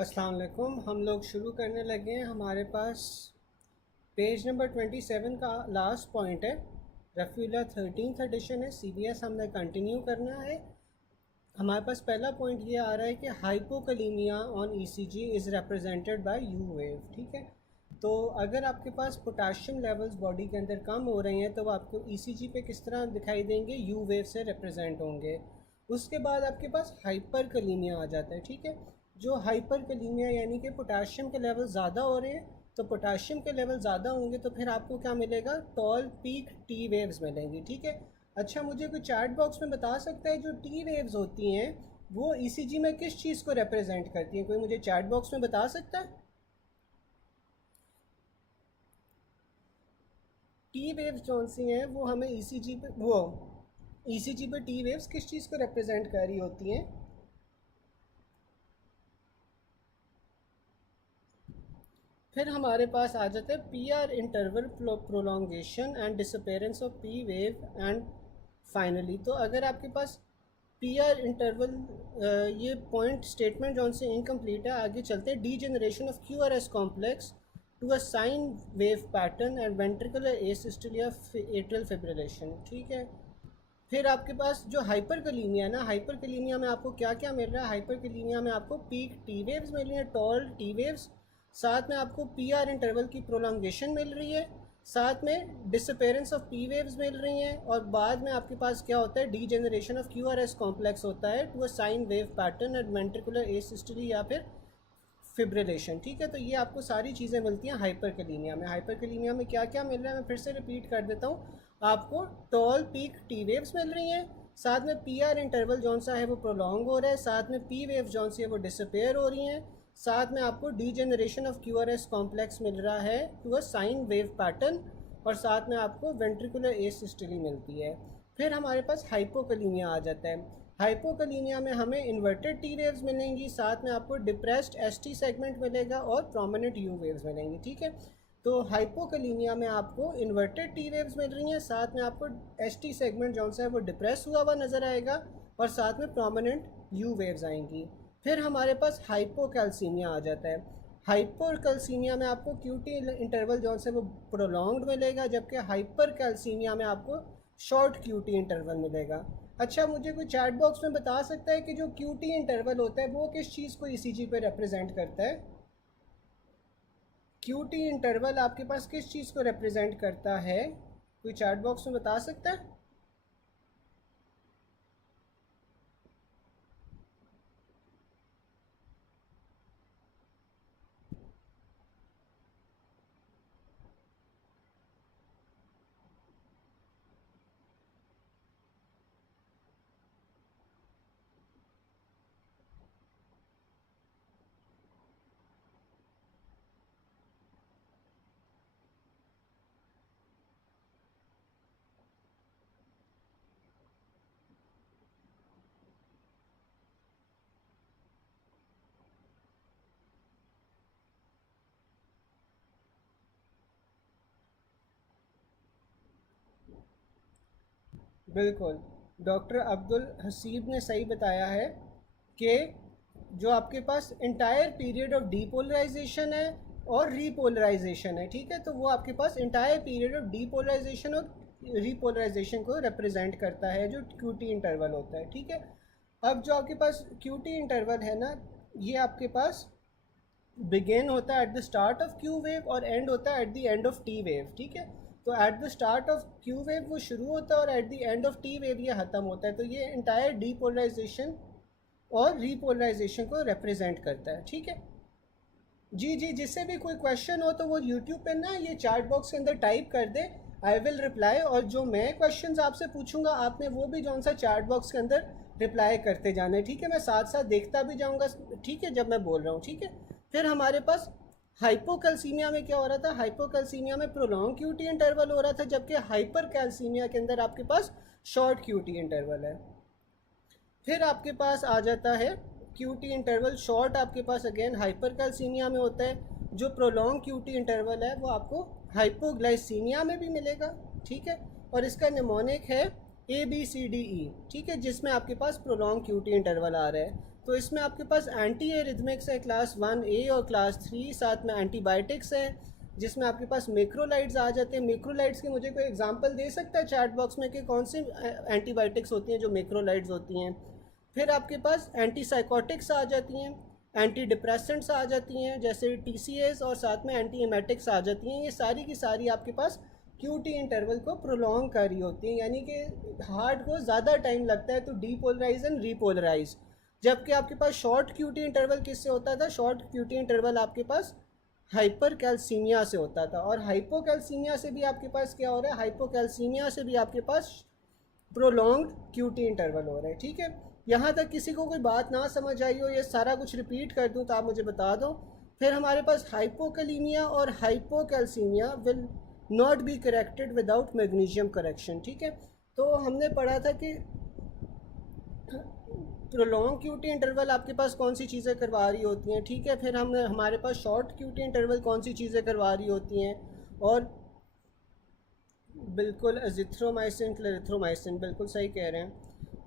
अस्सलाम वालेकुम। हम लोग शुरू करने लगे हैं। हमारे पास पेज नंबर 27 का लास्ट पॉइंट है। रफ़ीउल्लाह 13th एडिशन है, CBS हमने कंटिन्यू करना है। हमारे पास पहला पॉइंट ये आ रहा है कि hypokalemia on ECG is represented by U wave. ठीक है, तो अगर आपके पास पोटाशियम लेवल्स बॉडी के अंदर कम हो रहे हैं तो वो आपको ECG पे किस तरह दिखाई देंगे? यू वेव से रिप्रेजेंट होंगे। उसके बाद आपके पास हाइपरकलीमिया आ जाता है। ठीक है, जो हाइपरकलीमिया यानी कि पोटाशियम के लेवल ज़्यादा हो रहे हैं, तो पोटाशियम के लेवल ज़्यादा होंगे तो फिर आपको क्या मिलेगा? टॉल पीक टी वेव्स मिलेंगी। ठीक है, अच्छा मुझे कोई चैट बॉक्स में बता सकता है जो टी वेव्स होती हैं वो ECG में किस चीज़ को रिप्रेजेंट करती हैं? कोई मुझे चैट बॉक्स में बता सकता है? टी वेव्स कौन सी हैं वो हमें ECG पे टी वेव्स किस चीज़ को रिप्रेजेंट कर रही होती हैं? फिर हमारे पास आ जाता है PR interval prolongation and disappearance of P wave and finally. तो अगर आपके पास PR इंटरवल ये पॉइंट स्टेटमेंट जो से इनकम्प्लीट है, आगे चलते हैं। Degeneration of QRS complex to a sine wave pattern and ventricular asystole या एट्रियल फिब्रिलेशन। ठीक है, फिर आपके पास जो हाइपरकलीमिया है ना, हाइपरकलीमिया में आपको क्या क्या मिल रहा है? हाइपरकलीमिया में आपको पीक टी वेव्स मिल रही हैं, टॉल टी वेव्स, साथ में आपको PR इंटरवल की प्रोलॉन्गेशन मिल रही है, साथ में डिसअपेरेंस ऑफ P वेव्स मिल रही हैं, और बाद में आपके पास क्या होता है? Degeneration of QRS complex होता है to a sine wave pattern and ventricular asystole या फिर फिब्रिलेशन। ठीक है, तो ये आपको सारी चीज़ें मिलती हैं हाइपरकलीमिया में। हाइपरकलीमिया में क्या क्या मिल रहा है मैं फिर से रिपीट कर देता हूँ। आपको टॉल पीक टी वेव्स मिल रही हैं, साथ में PR इंटरवल जौन सा है वो प्रोलॉन्ग हो रहा है, साथ में P वेव जौन सी है वो डिसअपेयर हो रही हैं, साथ में आपको degeneration of QRS complex मिल रहा है to a sine wave pattern, और साथ में आपको वेंट्रिकुलर एसिस्टली मिलती है। फिर हमारे पास हाइपोकलीमिया आ जाता है। हाइपोकलीमिया में हमें इन्वर्टेड टी वेव्स मिलेंगी, साथ में आपको डिप्रेस्ड ST सेगमेंट मिलेगा और प्रोमिनेंट यू वेव्स मिलेंगी। ठीक है, तो हाइपोकलीमिया में आपको इन्वर्टेड टी वेव्स मिल रही हैं, साथ में आपको ST सेगमेंट जौन सा है वो डिप्रेस हुआ हुआ नज़र आएगा, और साथ में प्रोमिनेंट यू वेव्स आएंगी। फिर हमारे पास हाइपोकैल्सीमिया आ जाता है। हाइपोकैल्सीमिया में आपको QT इंटरवल जौन से वो प्रोलॉन्ग्ड मिलेगा, जबकि हाइपरकैल्सीमिया में आपको शॉर्ट QT इंटरवल मिलेगा। अच्छा मुझे कोई चैट बॉक्स में बता सकता है कि जो QT इंटरवल होता है वो किस चीज़ को ECG पे रिप्रेजेंट करता है? QT इंटरवल आपके पास किस चीज़ को रिप्रेजेंट करता है? कोई चैट बॉक्स में बता सकता है? बिल्कुल, डॉक्टर अब्दुल हसीब ने सही बताया है कि जो आपके पास इंटायर पीरियड ऑफ डीपोलराइजेशन है और रीपोलराइजेशन है, ठीक है, तो वो आपके पास इंटायर पीरियड ऑफ डीपोलराइजेशन और रीपोलराइजेशन को रिप्रेजेंट करता है जो QT इंटरवल होता है। ठीक है, अब जो आपके पास QT इंटरवल है ना, ये आपके पास बिगेन होता है at the start of Q wave और एंड होता है at the end of T wave. ठीक है, तो at the start of Q wave वो शुरू होता है और at the end of T wave ये ख़त्म होता है। तो ये इंटायर डीपोलराइजेशन और रीपोलराइजेशन को रिप्रेजेंट करता है। ठीक है जी जी, जिससे भी कोई क्वेश्चन हो तो वो यूट्यूब पे ना ये चैट बॉक्स के अंदर टाइप कर दे, आई विल रिप्लाई, और जो मैं क्वेश्चंस आपसे पूछूंगा आपने वो भी जो सा चैट बॉक्स के अंदर रिप्लाई करते जाना है। ठीक है, मैं साथ साथ देखता भी जाऊंगा, ठीक है, जब मैं बोल रहा हूँ। ठीक है, फिर हमारे पास हाइपोकैल्सीमिया में क्या हो रहा था? हाइपोकैल्सीमिया में प्रोलॉन्ग QT इंटरवल हो रहा था, जबकि हाइपरकैल्सीमिया के अंदर आपके पास शॉर्ट QT इंटरवल है। फिर आपके पास आ जाता है QT इंटरवल शॉर्ट, आपके पास अगेन हाइपरकैल्सीमिया में होता है। जो प्रोलॉन्ग QT इंटरवल है वो आपको हाइपोग्लाइसीमिया में भी मिलेगा। ठीक है, और इसका निमोनिक है ABCDE, ठीक है, जिसमें आपके पास प्रोलॉन्ग क्यूटी इंटरवल आ रहा है। तो इसमें आपके पास एंटी एरिथमिक्स है क्लास 1A और क्लास 3, साथ में एंटीबायोटिक्स है जिसमें आपके पास मैक्रोलाइड्स आ जाते हैं। मैक्रोलाइड्स की मुझे कोई एग्जांपल दे सकता है चैट बॉक्स में कि कौन सी एंटीबायोटिक्स होती हैं जो मैक्रोलाइड्स होती हैं। फिर आपके पास एंटीसाइकोटिक्स आ जाती हैं, एंटी डिप्रेसेंट्स आ जाती हैं जैसे TCAs, और साथ में एंटी एमेटिक्स आ जाती हैं। ये सारी की सारी आपके पास क्यूटी इंटरवल को प्रोलॉन्ग कर रही होती हैं, यानी कि हार्ट को ज़्यादा टाइम लगता है तो डीपोलराइज एंड रीपोलराइज। जबकि आपके पास शॉर्ट क्यूटी इंटरवल किससे होता था? शॉर्ट क्यूटी इंटरवल आपके पास हाइपर कैल्सीमिया से होता था। और हाइपोकैल्सीमिया से भी आपके पास क्या हो रहा है? हाइपोकैल्सीमिया से भी आपके पास प्रोलॉन्ग्ड क्यूटी इंटरवल हो रहा है। ठीक है, यहाँ तक किसी को कोई बात ना समझ आई हो, ये सारा कुछ रिपीट कर दूँ तो आप मुझे बता दो। फिर हमारे पास हाइपोकैलीमिया और hypocalcaemia will not be corrected without magnesium correction. ठीक है, तो हमने पढ़ा था कि प्रोलॉन्ग क्यूटी इंटरवल आपके पास कौन सी चीज़ें करवा रही होती हैं। ठीक है, फिर हमने हमारे पास शॉर्ट क्यूटी इंटरवल कौन सी चीज़ें करवा रही होती हैं, और बिल्कुल एजिथ्रोमाइसिन क्लेरिथ्रोमाइसिन, बिल्कुल सही कह रहे हैं।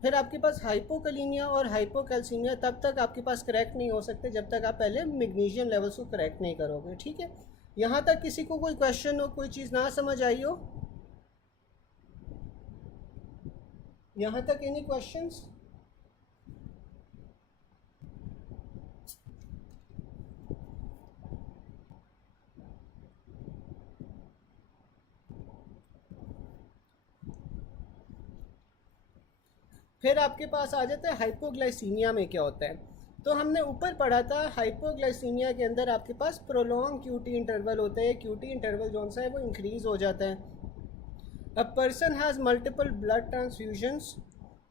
फिर आपके पास हाइपोकैलीमिया और हाइपोकैल्सीमिया तब तक आपके पास करेक्ट नहीं हो सकते जब तक आप पहले मैग्नीशियम लेवल्स को करेक्ट नहीं करोगे। ठीक है, यहाँ तक किसी को कोई क्वेश्चन हो, कोई चीज़ ना समझ आई हो? यहाँ तक एनी क्वेश्चंस? फिर आपके पास आ जाता है हाइपोग्लाइसीमिया में क्या होता है। तो हमने ऊपर पढ़ा था हाइपोग्लाइसीमिया के अंदर आपके पास प्रोलॉन्ग क्यूटी इंटरवल होता है। क्यूटी इंटरवल जो सा है वो इंक्रीज हो जाता है। A person has multiple blood transfusions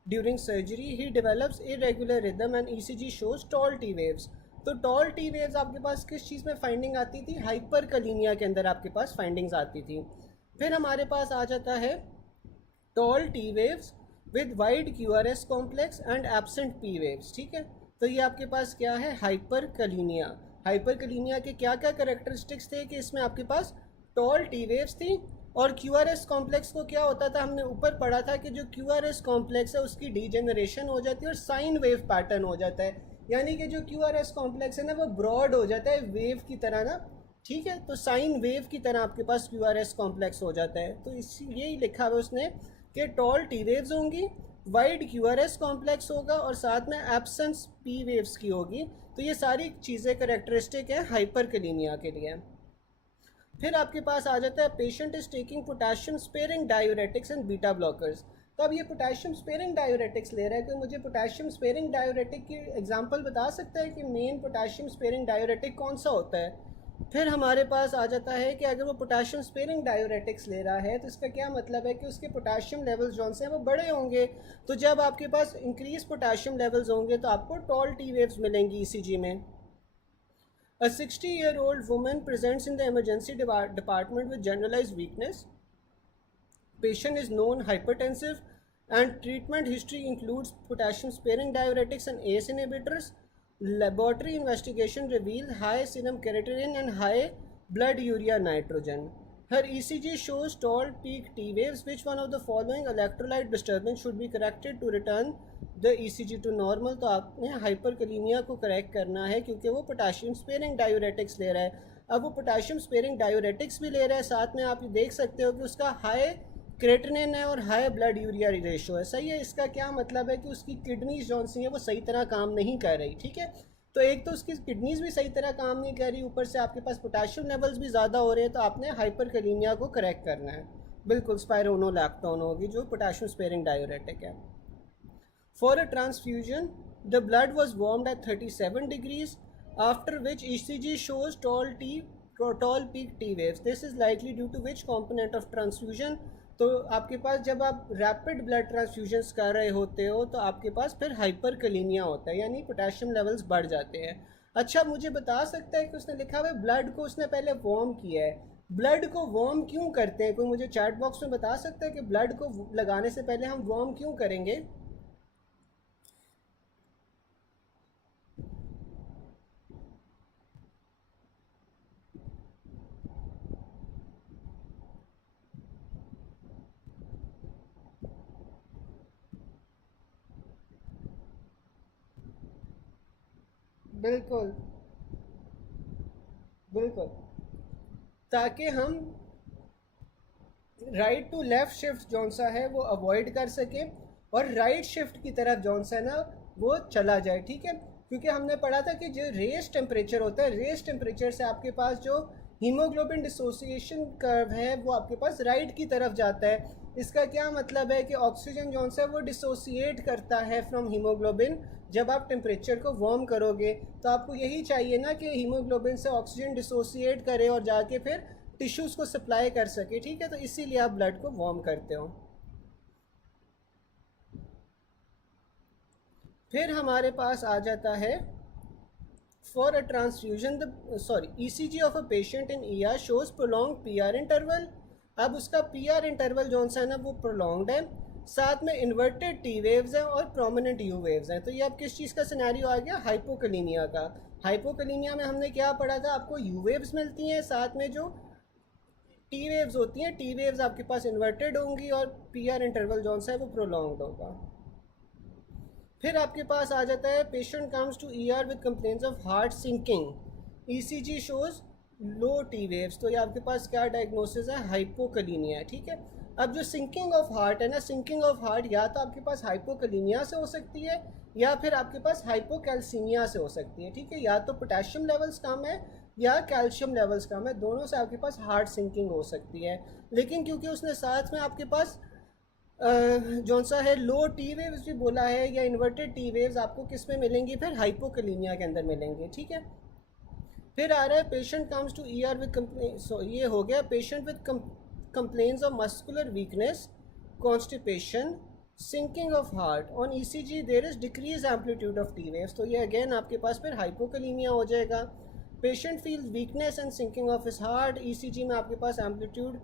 during surgery, he develops irregular rhythm and ECG shows tall T waves. तो टॉल टी वेव्स आपके पास किस चीज़ में फाइंडिंग आती थी? हाइपरकलीमिया के अंदर आपके पास फाइंडिंग्स आती थी। फिर हमारे पास आ जाता है toll T waves with wide QRS complex and absent P waves. ठीक है, तो ये आपके पास क्या है? हाइपरकलीमिया। हाइपरकलीमिया के क्या क्या करेक्टरिस्टिक्स थे कि इसमें आपके पास टॉल टी वेव्स थी, और QRS कॉम्प्लेक्स को क्या होता था? हमने ऊपर पढ़ा था कि जो QRS कॉम्प्लेक्स है उसकी डीजेनरेशन हो जाती है और साइन वेव पैटर्न हो जाता है, यानी कि जो QRS कॉम्प्लेक्स है ना वो ब्रॉड हो जाता है वेव की तरह ना। ठीक है, तो साइन वेव की तरह आपके पास QRS कॉम्प्लेक्स हो जाता है। तो इस यही लिखा हुआ उसने कि टॉल टी वेव्स होंगी, वाइड QRS कॉम्प्लेक्स होगा, और साथ में एब्सेंस P वेव्स की होगी। तो ये सारी चीज़ें करेक्टरिस्टिक है हाइपरकलीमिया के लिए। फिर आपके पास आ जाता है patient is taking potassium sparing diuretics and beta blockers. तो अब ये पोटेशियम स्पेयरिंग डायूरेटिक्स ले रहा है, कि मुझे पोटेशियम स्पेयरिंग डायूरेटिक की एग्जांपल बता सकता है कि मेन पोटेशियम स्पेयरिंग डायूरेटिक कौन सा होता है? फिर हमारे पास आ जाता है कि अगर वो पोटेशियम स्पेयरिंग डायूरेटिक्स ले रहा है तो इसका क्या मतलब है कि उसके पोटेशियम लेवल्स जो हैं वो बड़े होंगे। तो जब आपके पास इंक्रीज पोटेशियम लेवल्स होंगे तो आपको टॉल टी वेव्स मिलेंगी ECG में। A 60-year-old woman presents in the emergency department with generalized weakness. Patient is known hypertensive and treatment history includes potassium sparing diuretics and ACE inhibitors. Laboratory investigation revealed high serum creatinine and high blood urea nitrogen. Her ECG shows tall peak T waves. Which one of the following electrolyte disturbance should be corrected to return the ECG to normal? तो आपने हाइपरकलीमिया को correct करना है क्योंकि वो potassium sparing diuretics ले रहा है। अब वो पोटेशियम स्पेयरिंग डायूरेटिक्स भी ले रहा है, साथ में आप देख सकते हो कि उसका हाई क्रेटिनिन है और हाई ब्लड यूरिया रेशो है। सही है, इसका क्या मतलब है कि उसकी किडनीज जो सी हैं वो सही तरह काम नहीं कर रही। ठीक है, तो एक तो उसकी किडनीज भी सही तरह काम नहीं कर रही, ऊपर से आपके पास पोटेशियम लेवल्स भी ज़्यादा हो रहे हैं, तो आपने हाइपरकलीमिया को करेक्ट करना है। बिल्कुल स्पायरोनोलैक्टोन होगी जो पोटेशियम स्पेयरिंग डायूरेटिक है। For a transfusion, the blood was warmed at 37 degrees, after which ECG shows tall peak T waves. This is likely due to which component of transfusion? तो आपके पास जब आप रैपिड ब्लड ट्रांसफ्यूजन्स कर रहे होते हो तो आपके पास फिर हाइपरकलीमिया होता है, यानी पोटेशियम लेवल्स बढ़ जाते हैं। अच्छा, मुझे बता सकता है कि उसने लिखा हुआ है ब्लड को उसने पहले वार्म किया है। ब्लड को वार्म क्यों करते हैं? कोई मुझे चैट बॉक्स में बता सकता है कि ब्लड को लगाने से पहले हम वार्म क्यों करेंगे? बिल्कुल बिल्कुल, ताकि हम राइट टू लेफ़्ट शिफ्ट जौन सा है वो अवॉइड कर सके और राइट शिफ्ट की तरफ जौन सा है ना वो चला जाए, ठीक है। क्योंकि हमने पढ़ा था कि जो रेस टेम्परेचर होता है, रेस टेम्परेचर से आपके पास जो हीमोग्लोबिन डिसोसिएशन कर्व है वो आपके पास राइट की तरफ जाता है। इसका क्या मतलब है कि ऑक्सीजन जौन सा है वो डिसोसिएट करता है फ्रॉम हीमोग्लोबिन। जब आप टेम्परेचर को वार्म करोगे तो आपको यही चाहिए ना कि हीमोग्लोबिन से ऑक्सीजन डिसोसिएट करे और जाके फिर टिश्यूज़ को सप्लाई कर सके, ठीक है। तो इसीलिए आप ब्लड को वार्म करते हो। फिर हमारे पास आ जाता है for a transfusion the ECG of a patient in ER shows prolong PR interval. अब उसका पीआर इंटरवल जौन सा है ना वो प्रोलॉन्ग्ड है, साथ में इन्वर्टेड टी वेव्स हैं और प्रोमिनेंट यू वेव्स हैं। तो ये अब किस चीज़ का सिनेरियो आ गया? हाइपोकलीमिया का। हाइपोकलीमिया में हमने क्या पढ़ा था? आपको यू वेव्स मिलती हैं, साथ में जो टी वेव्स होती हैं, टी वेव्स आपके पास इन्वर्टेड होंगी और पीआर इंटरवल जौन सा है वो प्रोलॉन्ग्ड होगा। फिर आपके पास आ जाता है patient comes to ER with complaints of heart sinking, ECG shows low T waves. तो ये आपके पास क्या डायग्नोसिस है? हाइपोकलीमिया है, ठीक है। अब जो सिंकिंग ऑफ हार्ट है ना, सिंकिंग ऑफ हार्ट या तो आपके पास हाइपोकलीमिया से हो सकती है या फिर आपके पास हाइपोकैल्सीमिया से हो सकती है, ठीक है। या तो पोटेशियम लेवल्स कम है या कैल्शियम लेवल्स कम है, दोनों से आपके पास हार्ट सिंकिंग हो सकती है। लेकिन क्योंकि उसने साथ में आपके पास जौन सा है लो टी वेव्स भी बोला है या इन्वर्टेड टी वेव्स आपको किस में मिलेंगी? फिर हाइपोकलीमिया के अंदर मिलेंगे, ठीक है। फिर आ रहा है patient comes to ER with ये हो गया patient with complaints of muscular weakness, constipation, sinking of heart. On ECG there is decrease amplitude of T waves. तो ये अगेन आपके पास फिर हाइपोकलीमिया हो जाएगा। Patient feels weakness and sinking of his heart, ECG में आपके पास amplitude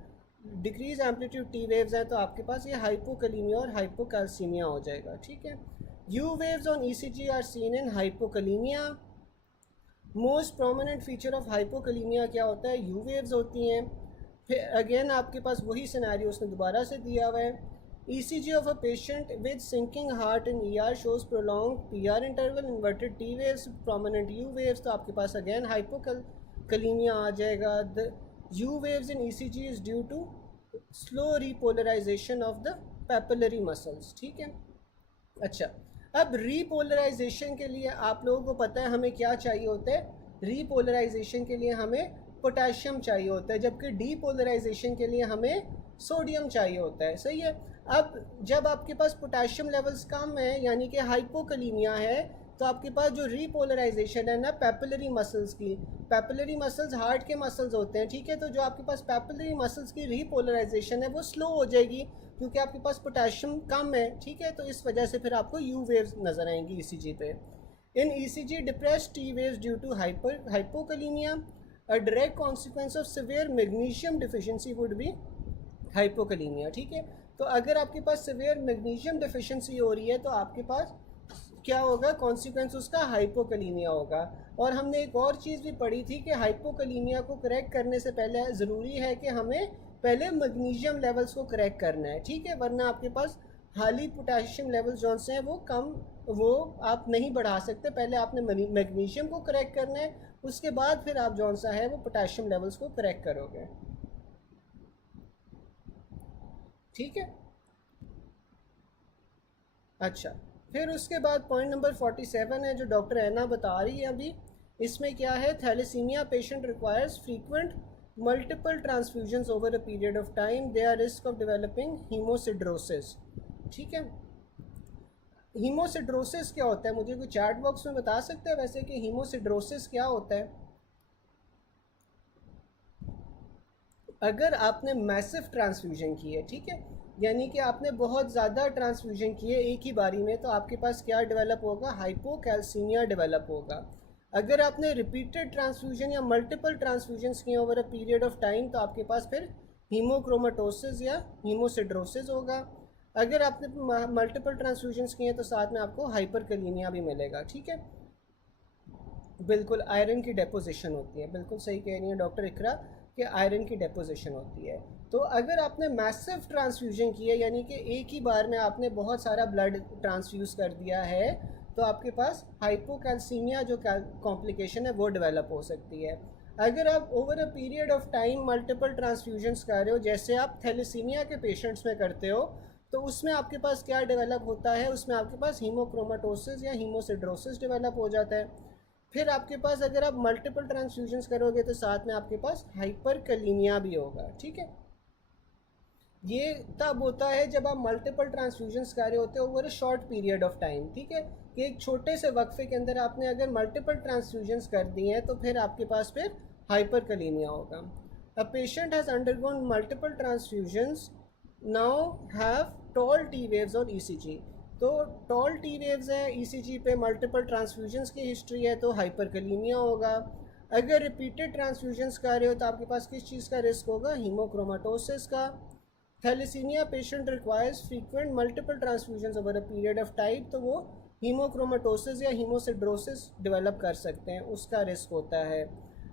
decrease amplitude T waves है, तो आपके पास ये हाइपोकलीमिया और हाइपोकैल्सीमिया हो जाएगा, ठीक है। U waves on ECG are seen in hypokalemia. Most prominent feature of hypokalemia क्या होता है? यू वेव्स होती हैं। फिर अगेन आपके पास वही सिनेरियो उसने दोबारा से दिया हुआ है। ECG of a patient with sinking heart in ER shows prolong PR interval, inverted T waves, prominent U waves. तो आपके पास अगेन हाइपोकलीमिया आ जाएगा। The U waves in ECG is due to slow repolarisation of the papillary muscles, ठीक है। अच्छा, अब repolarisation के लिए आप लोगों को पता है हमें क्या चाहिए होता है? रीपोलराइजेशन के लिए हमें पोटेशियम चाहिए होता है, जबकि डीपोलराइजेशन के लिए हमें सोडियम चाहिए होता है, सही है। अब जब आपके पास पोटेशियम लेवल्स कम है यानी कि हाइपोकलीमिया है, तो आपके पास जो रीपोलराइजेशन है ना पैपिलरी मसल्स की, पैपिलरी मसल्स हार्ट के मसल्स होते हैं, ठीक है। तो जो आपके पास पैपिलरी मसल्स की रीपोलराइजेशन है वो स्लो हो जाएगी क्योंकि आपके पास पोटेशियम कम है, ठीक है। तो इस वजह से फिर आपको यू वेव्स नज़र आएंगी ईसीजी पे। In ECG depressed T waves due to hypokalemia, a direct consequence of severe magnesium deficiency would be hypokalemia, ठीक है। तो अगर आपके पास सिवियर मैग्नीशियम डिफिशिएंसी हो रही है तो आपके पास क्या होगा? कॉन्सिक्वेंस उसका हाइपोकलीमिया होगा। और हमने एक और चीज़ भी पढ़ी थी कि हाइपोकलीमिया को करेक्ट करने से पहले ज़रूरी है कि हमें पहले मैग्नीशियम लेवल्स को करेक्ट करना है, ठीक है। वरना आपके पास हाली पोटेशियम लेवल्स जौन से हैं वो कम, वो आप नहीं बढ़ा सकते। पहले आपने मैग्नीशियम को करेक्ट करना है, उसके बाद फिर आप जौन सा है वो पोटेशियम लेवल्स को करेक्ट करोगे, ठीक है। अच्छा, फिर उसके बाद पॉइंट नंबर 47 है जो डॉक्टर ऐना बता रही है अभी। इसमें क्या है? Thalassemia patient requires frequent multiple transfusions over a period of time, they are risk of developing hemosiderosis, ठीक है। हीमोसिड्रोसिस क्या होता है? मुझे कोई चैट बॉक्स में बता सकते हैं वैसे कि हीमोसिड्रोसिस क्या होता है? अगर आपने मैसिव ट्रांसफ्यूजन की है, ठीक है, यानी कि आपने बहुत ज़्यादा ट्रांसफ्यूजन किए एक ही बारी में, तो आपके पास क्या डेवलप होगा? हाइपोकैल्सीमिया डेवलप होगा। अगर आपने रिपीटेड ट्रांसफ्यूजन या मल्टीपल ट्रांसफ्यूजन्स किए over a period of time तो आपके पास फिर हीमोक्रोमेटोसिस या हीमोसिड्रोसिस होगा। अगर आपने मल्टीपल ट्रांसफ्यूजन्स किए तो साथ में आपको हाइपरकलीमिया भी मिलेगा, ठीक है। बिल्कुल आयरन की डेपोजिशन होती है, बिल्कुल सही कह रही है डॉक्टर इकरा कि आयरन की डेपोजिशन होती है। तो अगर आपने मैसिव ट्रांसफ्यूजन की है यानी कि एक ही बार में आपने बहुत सारा ब्लड ट्रांसफ्यूज़ कर दिया है, तो आपके पास हाइपोकैल्सीमिया जो कॉम्प्लिकेशन है वो डेवलप हो सकती है। अगर आप over a period of time multiple transfusions कर रहे हो, जैसे आप थैलेसीमिया के पेशेंट्स में करते हो, तो उसमें आपके पास क्या डेवलप होता है, उसमें आपके पास हीमोक्रोमाटोसिस या हीमोसिड्रोसिस डेवलप हो जाता है। फिर आपके पास अगर आप मल्टीपल ट्रांसफ्यूजन्स करोगे तो साथ में आपके पास हाइपरकलीमिया भी होगा, ठीक है। ये तब होता है जब आप मल्टीपल ट्रांसफ्यूजन्स कर रहे होते हो over a short period of time, ठीक है, कि एक छोटे से वक्फे के अंदर आपने अगर मल्टीपल ट्रांसफ्यूजन्स कर दी हैं तो फिर आपके पास फिर हाइपरकलीमिया होगा। A patient has undergone multiple transfusions now have tall T waves और ईसीजी। तो टॉल टी वेव्स है, ईसीजी पे मल्टीपल ट्रांसफ्यूजन्स की हिस्ट्री है तो हाइपरकलीमिया होगा। अगर रिपीटेड ट्रांसफ्यूजन्स कर रहे हो तो आपके पास किस चीज़ का रिस्क होगा, हीमोक्रोमाटोसिस का। Thalassemia patient requires frequent multiple transfusions over a period of time, तो वो हीमोक्रोमाटोसिस या हीमोसिड्रोसिस डेवलप कर सकते हैं, उसका रिस्क होता है।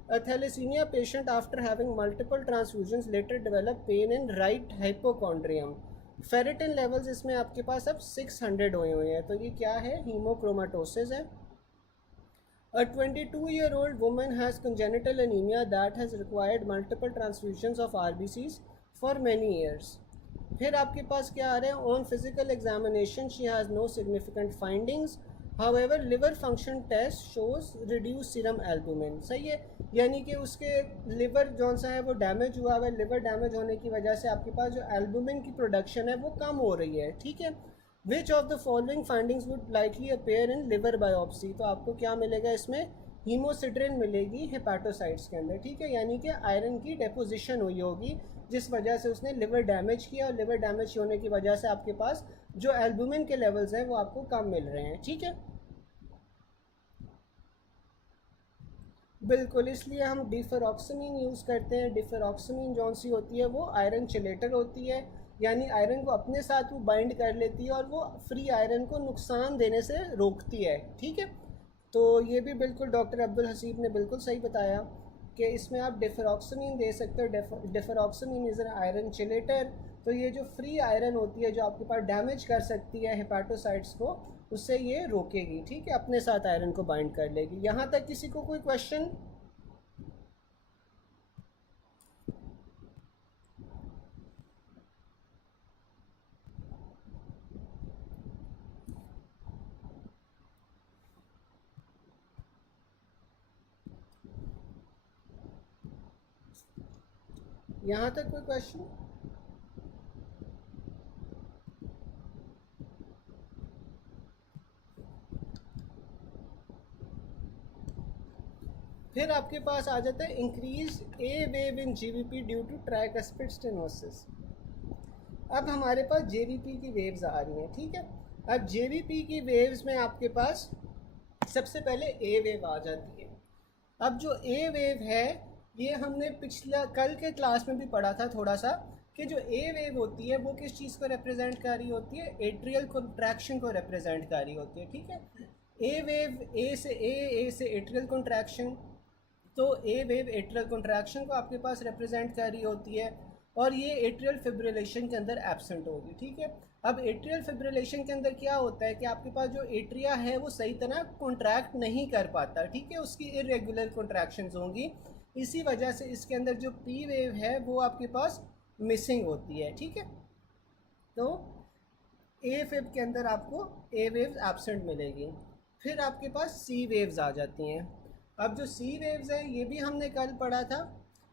A thalassemia patient after having multiple transfusions later develop pain in right hypochondrium. Ferritin levels इसमें आपके पास अब 600 हुए हैं, तो ये क्या है, हीमोक्रोमाटोसिस है। A 22-year-old woman has congenital anemia that has required multiple transfusions of RBCs for many years. फिर आपके पास क्या आ रहा है, on physical examination she has no significant findings, however liver function test shows reduce serum albumin. सही है, यानी कि उसके लिवर जौन सा है वो डैमेज हुआ हुआ है, लिवर डैमेज होने की वजह से आपके पास जो एल्बुमिन की प्रोडक्शन है वो कम हो रही है, ठीक है। Which of the following findings would likely appear in liver biopsy, तो आपको क्या मिलेगा इसमें, हीमोसिड्रिन मिलेगी हेपाटोसाइट्स के अंदर, ठीक है, यानी कि आयरन की डेपोजिशन हुई होगी जिस वजह से उसने लिवर डैमेज किया, और लिवर डैमेज होने की वजह से आपके पास जो एल्बुमिन के लेवल्स हैं वो आपको कम मिल रहे हैं, ठीक है। बिल्कुल, इसलिए हम डिफेरॉक्समीन यूज़ करते हैं। डिफेरॉक्समीन जौन सी होती है वो आयरन चिलेटर होती है, यानी आयरन को अपने साथ वो बाइंड कर लेती है और वो फ्री आयरन को नुकसान देने से रोकती है, ठीक है। तो ये भी बिल्कुल डॉक्टर अब्दुल हसीब ने बिल्कुल सही बताया कि इसमें आप डिफेरॉक्समीन दे सकते हो। डिफेरॉक्समीन इज़ एन आयरन चिलेटर, तो ये जो फ्री आयरन होती है जो आपके पास डैमेज कर सकती है हेपाटोसाइट्स को, उससे ये रोकेगी, ठीक है, अपने साथ आयरन को बाइंड कर लेगी। यहाँ तक किसी को कोई क्वेश्चन? यहाँ तक कोई क्वेश्चन? फिर आपके पास आ जाता है increase A wave in JVP due to tricuspid stenosis. अब हमारे पास जेवीपी की वेव्स आ रही हैं, ठीक है। अब जेवीपी की वेव्स में आपके पास सबसे पहले ए वेव आ जाती है। अब जो ए वेव है ये हमने पिछला कल के क्लास में भी पढ़ा था थोड़ा सा, कि जो ए वेव होती है वो किस चीज़ को रिप्रेजेंट कर रही होती है, एट्रियल कॉन्ट्रैक्शन को रिप्रेजेंट कर रही होती है, ठीक है। ए वेव ए से एट्रियल कॉन्ट्रैक्शन, तो ए वेव एट्रियल कॉन्ट्रैक्शन को आपके पास रिप्रेजेंट कर रही होती है, और ये एट्रियल फिब्रिलेशन के अंदर एब्सेंट होगी, ठीक है। अब एट्रियल फिब्रिलेशन के अंदर क्या होता है कि आपके पास जो एट्रिया है वो सही तरह कॉन्ट्रैक्ट नहीं कर पाता, ठीक है, उसकी इरेगुलर कॉन्ट्रैक्शंस होंगी, इसी वजह से इसके अंदर जो पी वेव है वो आपके पास मिसिंग होती है, ठीक है। तो ए वेव के अंदर आपको ए वेव्स एब्सेंट मिलेगी। फिर आपके पास सी वेव्स आ जाती हैं। अब जो सी वेव्स हैं ये भी हमने कल पढ़ा था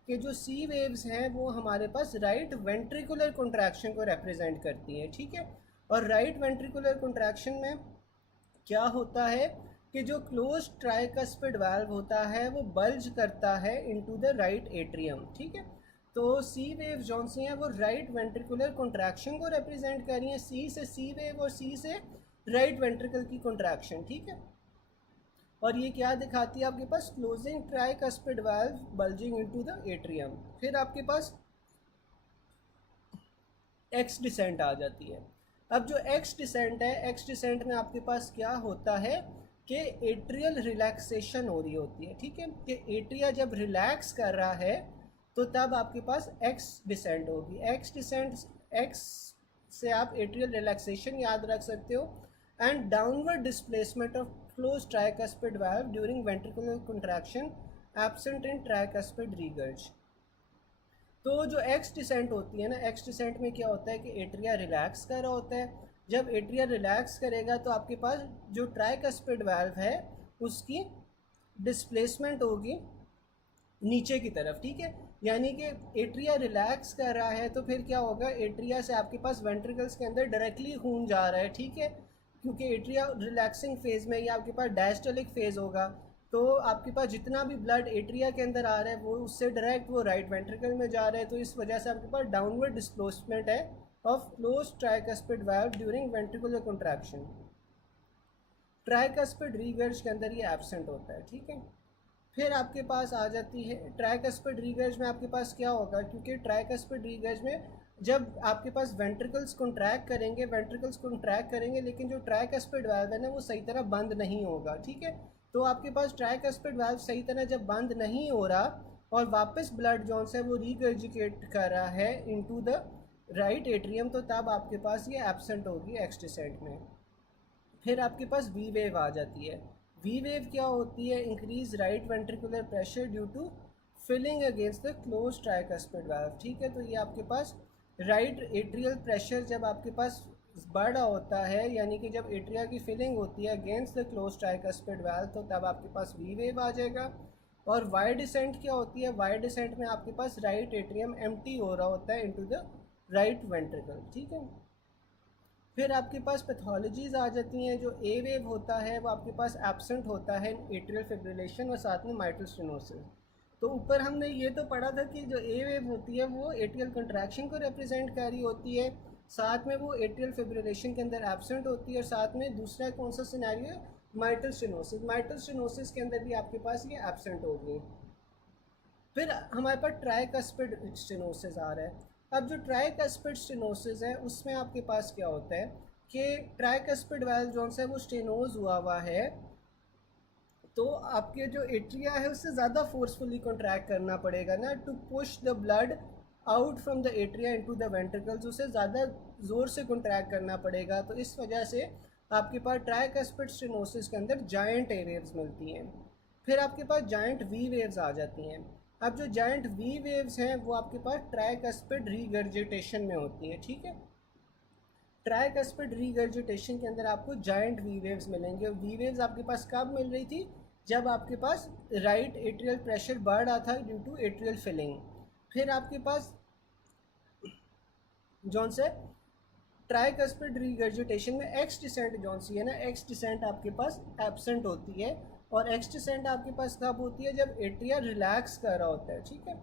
कि जो सी वेव्स हैं वो हमारे पास राइट वेंट्रिकुलर कॉन्ट्रैक्शन को रिप्रेजेंट करती हैं, ठीक है। और राइट वेंट्रिकुलर कॉन्ट्रैक्शन में क्या होता है कि जो क्लोज ट्राइकस्पिड वाल्व होता है वो बल्ज करता है इनटू द राइट एट्रियम, ठीक है। तो सी वेव जौन सी हैं वो राइट वेंट्रिकुलर कॉन्ट्रैक्शन को रिप्रेजेंट कर रही हैं, सी से सी वेव और सी से राइट वेंट्रिकल की कॉन्ट्रैक्शन, ठीक है। और ये क्या दिखाती है आपके पास, closing tricuspid valve bulging into the atrium. फिर आपके पास एक्स डिसेंट आ जाती है। अब जो एक्स डिसेंट है, एक्स डिसेंट में आपके पास क्या होता है कि एट्रियल रिलैक्सेशन हो रही होती है, ठीक है, कि एट्रिया जब रिलैक्स कर रहा है तो तब आपके पास एक्स डिसेंट होगी। एक्स डिसेंट, एक्स से आप एट्रियल रिलैक्सेशन याद रख सकते हो। and downward displacement of closed tricuspid valve during ventricular contraction absent in tricuspid regurg। तो जो एक्स डिसेंट होती है ना, एक्स डिसेंट में क्या होता है कि एट्रिया रिलैक्स कर रहा होता है। जब एट्रिया रिलैक्स करेगा तो आपके पास जो ट्राइकस्पिड वाल्व है उसकी डिस्प्लेसमेंट होगी नीचे की तरफ, ठीक है। यानी कि एट्रिया रिलैक्स कर रहा है तो फिर क्या होगा, एट्रिया से आपके पास वेंट्रिकल्स के अंदर डायरेक्टली खून जा रहा है, ठीक है। क्योंकि एट्रिया रिलैक्सिंग फेज़ में या आपके पास डायस्टोलिक फेज़ होगा तो आपके पास जितना भी ब्लड एट्रिया के अंदर आ रहा है वो उससे डायरेक्ट वो राइट वेंट्रिकल में जा रहा है। तो इस वजह से आपके पास डाउनवर्ड डिस्प्लेसमेंट है of close tricuspid valve during ventricular contraction. Tricuspid regurg के अंदर ये एब्सेंट होता है, ठीक है। फिर आपके पास आ जाती है ट्राइकस्पिड रीगर्ज में आपके पास क्या होगा, क्योंकि ट्राइकस्पिड रीगर्ज में जब आपके पास वेंट्रिकल्स कॉन्ट्रैक्ट करेंगे लेकिन जो ट्राइकस्पिड वाल्व है ना वो सही तरह बंद नहीं होगा, ठीक है। तो आपके पास ट्राइकस्पिड वाल्व सही तरह जब बंद नहीं हो रहा और वापस ब्लड जॉन से वो रीगर्जिकेट कर रहा है इनटू द राइट एट्रियम, तो तब आपके पास ये एब्सेंट होगी एक्स डिसेंट में। फिर आपके पास वी वेव आ जाती है। वी वेव क्या होती है, increase right ventricular pressure due to filling against the close tricuspid valve, ठीक है। तो ये आपके पास राइट एट्रियल प्रेशर जब आपके पास बड़ा होता है यानी कि जब एट्रिया की फिलिंग होती है against the close tricuspid valve तो तब आपके पास वी वेव आ जाएगा। और वाई डिसेंट क्या होती है, वाई डिसेंट में आपके पास राइट एट्रियम एम्प्टी हो रहा होता है इनटू द राइट वेंट्रिकल, ठीक है। फिर आपके पास पैथोलॉजीज़ आ जाती हैं। जो ए वेव होता है वो आपके पास एब्सेंट होता है एट्रियल फिब्रिलेशन और साथ में माइट्रल स्टेनोसिस। तो ऊपर हमने ये तो पढ़ा था कि जो ए वेव होती है वो एट्रियल कंट्रैक्शन को रिप्रेजेंट कर रही होती है, साथ में वो एट्रियल फिब्रिलेशन के अंदर एब्सेंट होती है, और साथ में दूसरा कौन सा सिनेरियो है, माइट्रल स्टेनोसिस। माइट्रल स्टेनोसिस के अंदर भी आपके पास ये एब्सेंट होगी। फिर हमारे पास ट्राइकस्पिड स्टेनोसिस आ रहा है। अब जो ट्राइकस्पिड स्टेनोसिस है उसमें आपके पास क्या होता है कि ट्राइकस्पिड वाल्व जो है वो स्टेनोज हुआ है तो आपके जो एट्रिया है उससे ज़्यादा फोर्सफुली कॉन्ट्रैक्ट करना पड़ेगा ना, to push the blood out from the atria into the ventricles, उसे ज़्यादा ज़ोर से कॉन्ट्रैक्ट करना पड़ेगा। तो इस वजह से आपके पास ट्राइकस्पिड स्टेनोसिस के अंदर जायंट ए वेव्स मिलती हैं। फिर आपके पास जायंट वी वेव्स आ जाती हैं। अब जो जायंट वी वेव्स हैं वो आपके पास ट्राइकस्पिड रीगर्जिटेशन में होती हैं, ठीक है। ट्राइकस्पिड रीगर्जिटेशन के अंदर आपको जायंट वी वेव्स मिलेंगे। वी वेव्स आपके पास कब मिल रही थी, जब आपके पास राइट एट्रियल प्रेशर बढ़ रहा था ड्यू टू एट्रियल फिलिंग। फिर आपके पास जौन से ट्राइकस्पिड रीगर्जिटेशन में एक्स डिसेंट जौन सी है ना, एक्स डिसेंट आपके पास एब्सेंट होती है। और एक्स डिसेंट आपके पास कब होती है, जब एट्रिया रिलैक्स कर रहा होता है, ठीक है।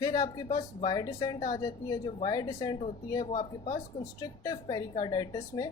फिर आपके पास वाई डिसेंट आ जाती है। जो वाई डिसेंट होती है वो आपके पास कंस्ट्रिक्टिव पेरिकार्डाइटिस में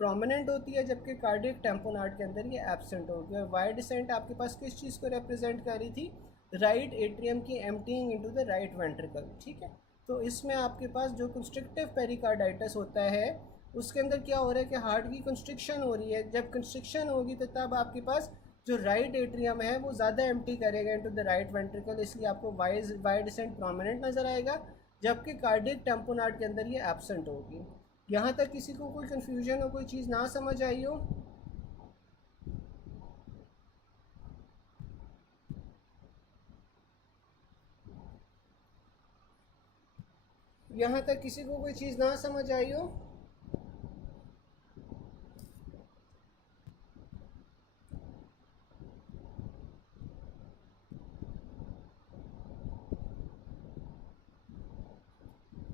प्रोमिनेंट होती है, जबकि कार्डियक टेम्पोनार्ड के अंदर ये एब्सेंट होगी। और वाई डिसेंट आपके पास किस चीज़ को रिप्रेजेंट कर रही थी, राइट एट्रियम की emptying into the right ventricle, ठीक है। तो इसमें आपके पास जो कंस्ट्रिक्टिव पेरिकार्डाइटिस होता है उसके अंदर क्या हो रहा है कि हार्ट की कंस्ट्रिक्शन हो रही है। जब कंस्ट्रिक्शन होगी तो तब आपके पास जो राइट एट्रियम है वो ज़्यादा एम्प्टी करेगा इनटू द राइट वेंट्रिकल, इसलिए आपको वाई डिसेंट प्रोमिनेंट नज़र आएगा, जबकि कार्डियक टेम्पोनार्ड के अंदर ये एब्सेंट होगी। यहाँ तक किसी को कोई कन्फ्यूजन हो, कोई चीज़ ना समझ आई हो? यहाँ तक किसी को कोई चीज़ ना समझ आई हो?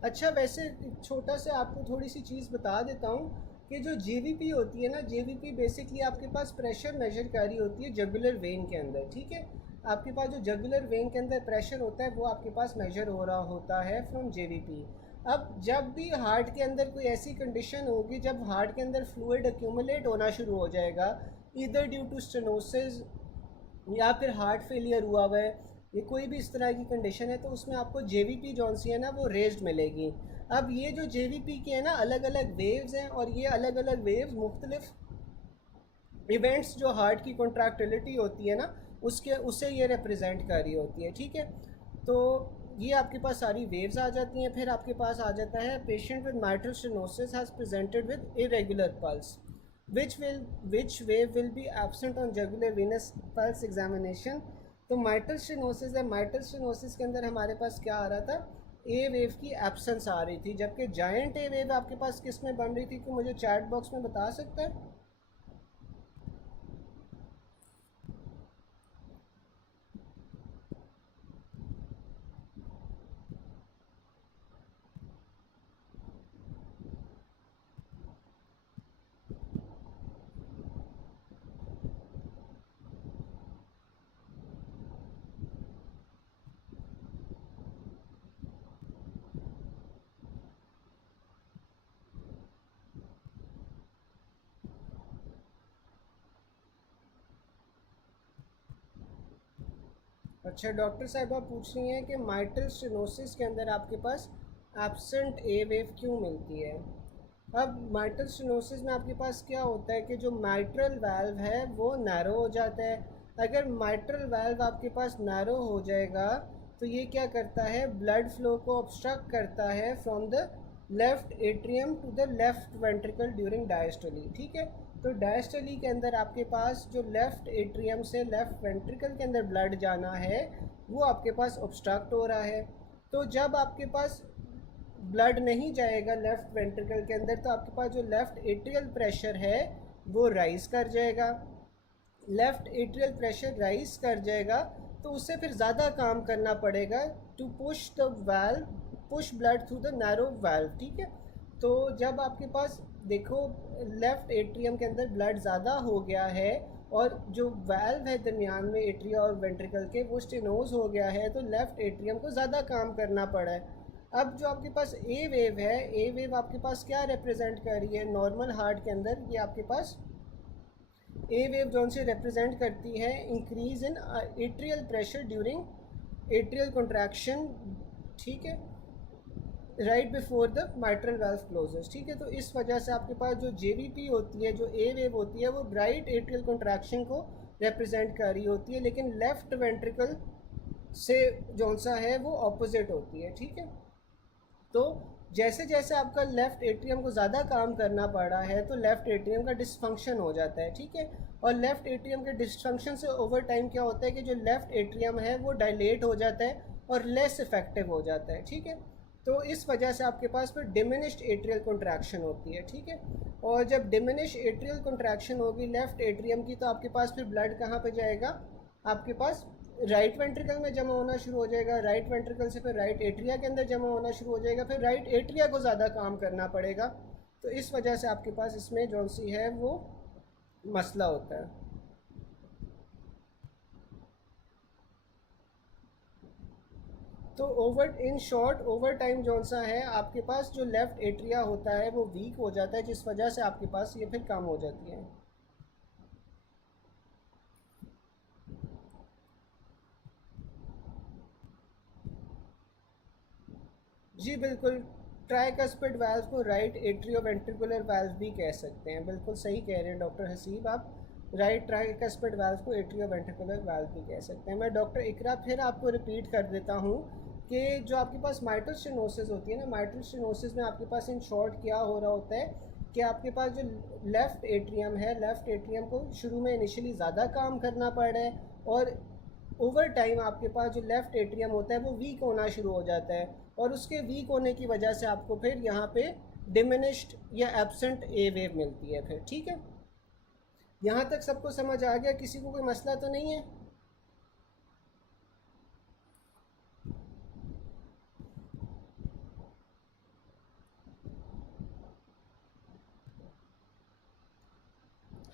अच्छा, वैसे छोटा सा आपको थोड़ी सी चीज़ बता देता हूँ कि जो जेवीपी होती है ना, जेवीपी बेसिकली आपके पास प्रेशर मेजर कर रही होती है जगुलर वेन के अंदर, ठीक है। आपके पास जो जगुलर वेन के अंदर प्रेशर होता है वो आपके पास मेजर हो रहा होता है फ्रॉम जेवीपी। अब जब भी हार्ट के अंदर कोई ऐसी कंडीशन होगी जब हार्ट के अंदर फ्लूइड एक्यूमुलेट होना शुरू हो जाएगा, इधर ड्यू टू स्टेनोसिस या फिर हार्ट फेलियर हुआ है, ये कोई भी इस तरह की कंडीशन है, तो उसमें आपको जेवीपी जौन सी है ना वो रेज्ड मिलेगी। अब ये जो जेवीपी के हैं ना अलग अलग वेव्स हैं, और ये अलग अलग वेव्स मुख्तलिफ इवेंट्स जो हार्ट की कॉन्ट्रैक्टिलिटी होती है ना उसे ये रिप्रेजेंट कर रही होती है, ठीक है। तो ये आपके पास सारी वेव्स आ जाती हैं। फिर आपके पास आ जाता है patient with mitral stenosis has presented with irregular pulse. Which wave will be absent on jugular Venus pulse examination. तो माइटल स्टेनोसिस है, माइटल स्टेनोसिस के अंदर हमारे पास क्या आ रहा था, ए वेव की एब्सेंस आ रही थी, जबकि जायंट ए वेव आपके पास किस में बन रही थी, तो मुझे चैट बॉक्स में बता सकता है। अच्छा डॉक्टर साहब आप पूछ रही हैं कि माइटल स्टेनोसिस के अंदर आपके पास एब्सेंट ए वेव क्यों मिलती है। अब माइटल स्टेनोसिस में आपके पास क्या होता है कि जो माइट्रल वाल्व है वो नैरो हो जाता है। अगर माइट्रल वाल्व आपके पास नैरो हो जाएगा तो ये क्या करता है, ब्लड फ्लो को ऑब्स्ट्रक्ट करता है from the left atrium to the left ventricle during diastole. ठीक है, तो डायस्टोली के अंदर आपके पास जो लेफ्ट एट्रियम से लेफ्ट वेंट्रिकल के अंदर ब्लड जाना है वो आपके पास ऑब्स्ट्रक्ट हो रहा है। तो जब आपके पास ब्लड नहीं जाएगा लेफ़्ट वेंट्रिकल के अंदर तो आपके पास जो लेफ़्ट एट्रियल प्रेशर है वो राइज़ कर जाएगा। लेफ़्ट एट्रियल प्रेशर राइज़ कर जाएगा तो उससे फिर ज़्यादा काम करना पड़ेगा to push the valve, push blood through the narrow valve. ठीक है, तो जब आपके पास देखो लेफ़्ट एट्रियम के अंदर ब्लड ज़्यादा हो गया है और जो वाल्व है दरमियान में एट्रिया और वेंट्रिकल के वो स्टेनोज हो गया है तो लेफ़्ट एट्रियम को ज़्यादा काम करना पड़ा है। अब जो आपके पास ए वेव है, ए वेव आपके पास क्या रिप्रेजेंट कर रही है नॉर्मल हार्ट के अंदर, ये आपके पास ए वेव जो से रिप्रेजेंट करती है increase in atrial pressure during atrial contraction. ठीक है, right before the mitral valve closes. ठीक है, तो इस वजह से आपके पास जो जेवीपी होती है, जो ए वेव होती है वो राइट एट्रियल कॉन्ट्रैक्शन को रिप्रेजेंट कर रही होती है, लेकिन लेफ्ट वेंट्रिकल से जो सा है वो ऑपोजिट होती है। ठीक है, तो जैसे जैसे आपका लेफ़्ट एट्रियम को ज़्यादा काम करना पड़ा है तो लेफ़्ट एट्रियम का डिसफंक्शन हो जाता है। ठीक है, और लेफ़्ट एट्रियम के डिसफंक्शन से ओवर टाइम क्या होता है कि जो लेफ़्ट एट्रियम है वो डायलेट हो जाता है और लेस इफेक्टिव हो जाता है। ठीक है, तो इस वजह से आपके पास फिर डिमिनिश्ड एट्रियल कॉन्ट्रैक्शन होती है। ठीक है, और जब डिमिनिश एट्रियल कॉन्ट्रैक्शन होगी लेफ़्ट एट्रियम की तो आपके पास फिर ब्लड कहाँ पे जाएगा, आपके पास राइट वेंट्रिकल में जमा होना शुरू हो जाएगा, राइट वेंट्रिकल से फिर राइट एट्रिया के अंदर जमा होना शुरू हो जाएगा, फिर राइट एट्रिया को ज़्यादा काम करना पड़ेगा। तो इस वजह से आपके पास इसमें जो सी है वो मसला होता है। तो over in short over time जो सा है आपके पास जो लेफ़्ट एट्रिया होता है वो वीक हो जाता है, जिस वजह से आपके पास ये फिर कम हो जाती है। जी बिल्कुल, ट्राइकस्पिड वाल्व को राइट एट्रियोवेंट्रिकुलर वाल्व भी कह सकते हैं। बिल्कुल सही कह रहे हैं डॉक्टर हसीब आप, राइट ट्राइकस्पिड वाल्व को एट्रियोवेंट्रिकुलर वाल्व भी कह सकते हैं। मैं डॉक्टर इकरा फिर आपको रिपीट कर देता हूँ कि जो आपके पास माइट्रल स्टेनोसिस होती है ना, माइट्रल स्टेनोसिस में आपके पास इन शॉर्ट क्या हो रहा होता है कि आपके पास जो लेफ़्ट एट्रियम है, लेफ़्ट एट्रियम को शुरू में इनिशियली ज़्यादा काम करना पड़ रहा है और ओवर टाइम आपके पास जो लेफ़्ट एट्रियम होता है वो वीक होना शुरू हो जाता है और उसके वीक होने की वजह से आपको फिर यहाँ पे डिमिनिश्ड या एब्सेंट ए वेव मिलती है फिर। ठीक है, यहाँ तक सबको समझ आ गया, किसी को कोई मसला तो नहीं है।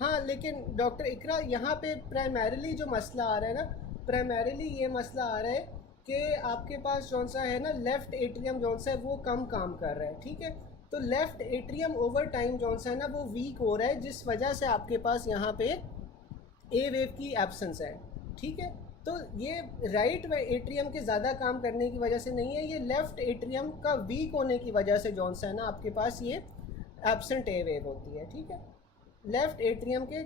हाँ लेकिन डॉक्टर इकरा यहाँ पे प्राइमरीली जो मसला आ रहा है ना, प्राइमरीली ये मसला आ रहा है कि आपके पास जौन सा है ना लेफ़्ट एट्रियम जौन सा है वो कम काम कर रहा है। ठीक है, तो लेफ़्ट एट्रियम ओवर टाइम जौन सा है ना वो वीक हो रहा है, जिस वजह से आपके पास यहाँ पे ए वेव की एब्सेंस है। ठीक है, तो ये राइट एट्रियम के ज़्यादा काम करने की वजह से नहीं है, ये लेफ़्ट एट्रियम का वीक होने की वजह से जौन सा है ना आपके पास ये एब्सेंट ए वेव होती है। ठीक है, लेफ़्ट एट्रियम के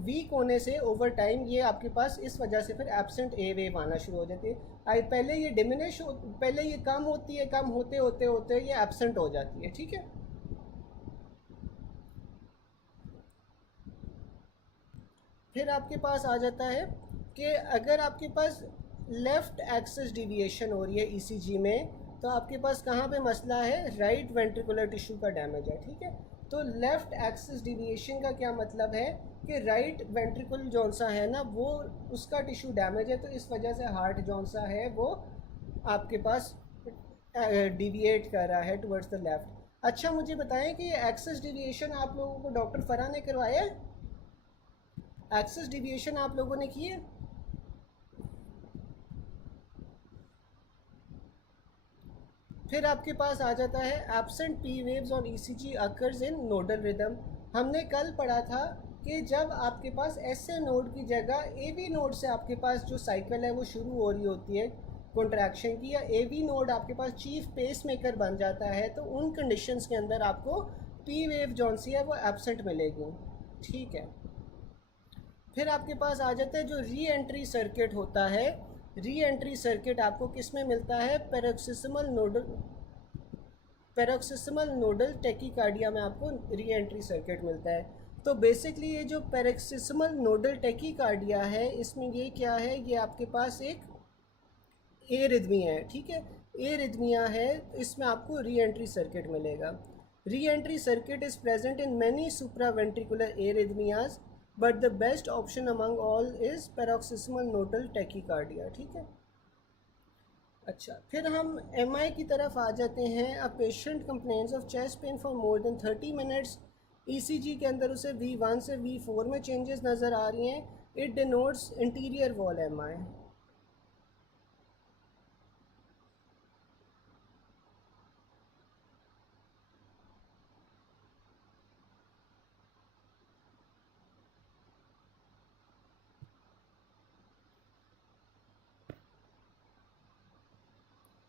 वीक होने से ओवर टाइम ये आपके पास इस वजह से फिर एब्सेंट ए वेव आना शुरू हो जाती है। पहले ये डिमिनिश पहले ये कम होती है, कम होते होते होते ये एब्सेंट हो जाती है। ठीक है, फिर आपके पास आ जाता है कि अगर आपके पास लेफ़्ट एक्सिस डिविएशन हो रही है ईसीजी में, तो आपके पास कहाँ पे मसला है, राइट वेंट्रिकुलर टिश्यू का डैमेज है, ठीक है। तो लेफ़्ट एक्सिस डिविएशन का क्या मतलब है कि राइट वेंट्रिकल जौन सा है ना वो उसका टिश्यू डैमेज है, तो इस वजह से हार्ट जौन सा है वो आपके पास डिविएट कर रहा है टुवर्ड्स द लेफ़्ट। अच्छा मुझे बताएं कि ये एक्सिस डिविएशन आप लोगों को डॉक्टर फरहा ने करवाया है? एक्सिस डिविएशन आप लोगों ने की है? फिर आपके पास आ जाता है absent P waves on ECG occurs in nodal rhythm. हमने कल पढ़ा था कि जब आपके पास एस ए नोड की जगह ए वी नोड से आपके पास जो साइकिल है वो शुरू हो रही होती है कॉन्ट्रैक्शन की, या ए वी नोड आपके पास चीफ पेस मेकर बन जाता है, तो उन कंडीशंस के अंदर आपको पी वेव जौन सी है वो एब्सेंट मिलेगी, ठीक है। फिर आपके पास आ जाता है जो री एंट्री सर्किट होता है, री एंट्री सर्किट आपको किस में मिलता है, पेरोक्सिसमल नोडल टेकीकार्डिया में आपको री एंट्री सर्किट मिलता है। तो बेसिकली ये जो पेरोक्सिसमल नोडल टेकीकार्डिया है इसमें ये क्या है, ये आपके पास एक एरिथमिया है, ठीक है, एरिथमिया है, इसमें आपको री एंट्री सर्किट मिलेगा। Re entry circuit is present in many supraventricular arrhythmias but the best option among all is paroxysmal nodal tachycardia, ठीक है। अच्छा फिर हम एमआई की तरफ आ जाते हैं। A patient complains of chest pain for more than 30 minutes, ECG के अंदर उसे V1 से V4 में चेंजेस नज़र आ रही हैं, it denotes interior wall MI.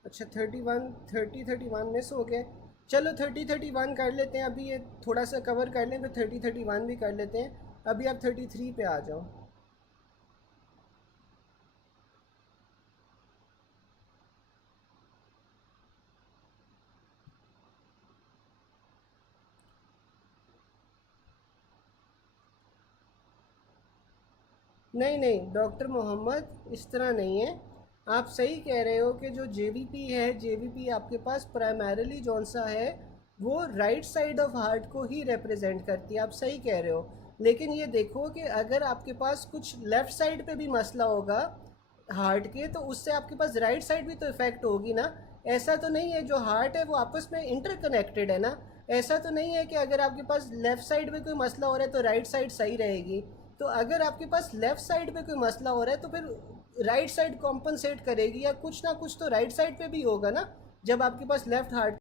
अच्छा 31 मिस हो गए, चलो 31 कर लेते हैं, अभी ये थोड़ा सा कवर कर लें फिर 31 भी कर लेते हैं। अभी आप 33 पे आ जाओ। नहीं नहीं डॉक्टर मोहम्मद इस तरह नहीं है, आप सही कह रहे हो कि जो जेवीपी है, जेवीपी आपके पास प्राइमरीली जौन सा है वो राइट साइड ऑफ हार्ट को ही रिप्रेजेंट करती है, आप सही कह रहे हो। लेकिन ये देखो कि अगर आपके पास कुछ लेफ़्ट साइड पे भी मसला होगा हार्ट के, तो उससे आपके पास राइट साइड भी तो इफ़ेक्ट होगी ना। ऐसा तो नहीं है, जो हार्ट है वो आपस में इंटरकनेक्टेड है ना। ऐसा तो नहीं है कि अगर आपके पास लेफ़्ट साइड में कोई मसला हो रहा है तो राइट साइड सही रहेगी। तो अगर आपके पास लेफ़्ट साइड पे कोई मसला हो रहा है तो फिर राइट साइड कॉम्पनसेट करेगी, या कुछ ना कुछ तो राइट साइड पे भी होगा ना, जब आपके पास लेफ़्ट हार्ट